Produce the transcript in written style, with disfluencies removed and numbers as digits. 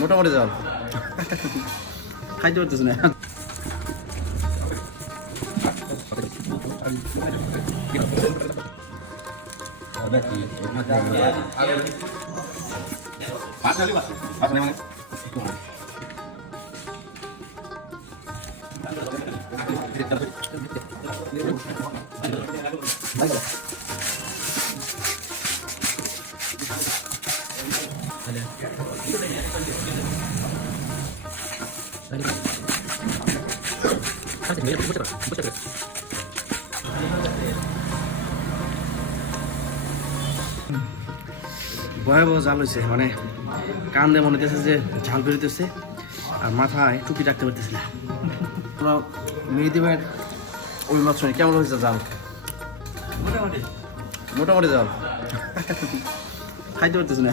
মোটামুটি জল খাইতে পারতেছ না। ভয়াবহ জাল হয়েছে, মানে কান্দে মনে হতেছে যে ঝাল বেরোতেছে আর মাথায় টুপি রাখতে পারতেছি না। মেহেদি ভাইয়ের অভিমত শুনে কেমন হয়েছে জাল? মোটামুটি জাল খাইতে পারতেছি না।